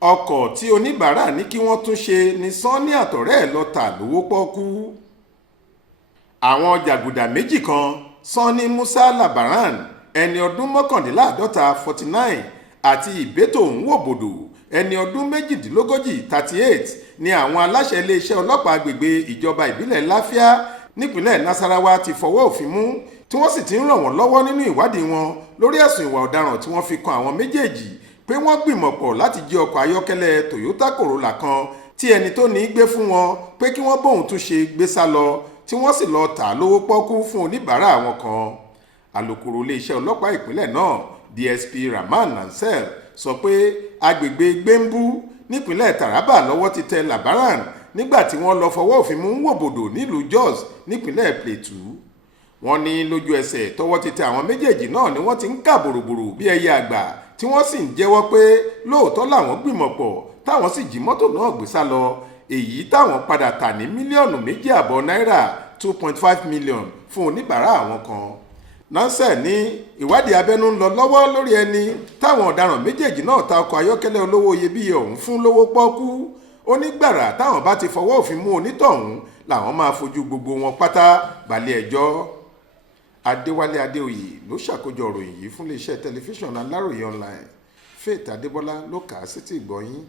ọkọ̀ tí oníbàárà ní kí wọ́n tún ṣe ní Sanni àtọ̀rẹ́ ẹ̀ lọ tà lówó pọ́ọ́kú. àwọn jàgùdà méjì kan, Sanni Musa Labaran ẹni ọdún mọ́kàndínláàádọ́ta 49 àti ìbétò Nwobodo ẹni ọdún méjìdínlógójì 38 ni àwọn aláṣẹ iléeṣẹ́ ọlọ́pàá agbègbè ìjọba ìbílẹ̀ Láfíà nípínlẹ̀ Nasarawa ti fọwọ́ òfin mú tí wọ́n sì ti ń ràn wọ́n lọ́wọ́ nínú ìwádìí wọn lórí ẹ̀sùn ìwà ọ̀daràn tí wọ́n fi kan àwọn méjèèjì pé wọ́n gbìmọ̀pọ̀ láti jí ọkọ̀ ayọ́kẹ́lẹ́ Toyota Corolla kan tí ẹni tó ní í gbé fún wọn pé kí wọ́n bóun tún ṣe gbé sá lọ tí wọ́n sì lọ tà lówó pọ́kú fún oníbàárà wọn kan. alukoro iléeṣẹ́ ọlọ́pàá ìpínlẹ̀ náà DSP Rahman Nansel sọ pé agbègbè Gbembu nípínlẹ̀ Taraba lọ́wọ́ ti tẹ Labaran nígbà tí wọ́n lọ fọwọ́ òfin mú Nwobodo nílùú Jos nípínlẹ̀ Plateau. wọ́n ní lójú ẹsẹ̀ tọwọ́ ti tẹ àwọn méjèèjì náà ni wọ́n ti ń kà bòròbòrò bí ẹyẹ àgbà tí wọ́n sì ń jẹ́wọ́ pé lóòótọ́ làwọn gbìmọ̀pọ̀ táwọn sì jí mọ́tò náà gbé sá lọ, èyí táwọn padà tà ní mílíọ̀nù 2.5 náírà 2.5 million fún oníbàárà àwọn kan. Nansel ní ìwádìí abẹ́nú ń lọ lọ́wọ́ lórí ẹni táwọn ọ̀daràn méjèèjì náà ta ọkọ̀ ayọ́kẹ́lẹ́ olówó iyebíye ọ̀hún fún lówó pọ́ọ́kú. ó ní gbàrà táwọn bá ti fọwọ́ òfin mú onítọ̀hún làwọn máa fojú gbogbo wọn pátá balẹ̀ ẹjọ́. Adéwálé Adéoyè ló ṣàkójọ ìròyìn yìí fún iléeṣẹ́ tẹlifíṣàn Aláròye online. Faith Adébọ́lá ló kà á sétí ìgbọ́ yín.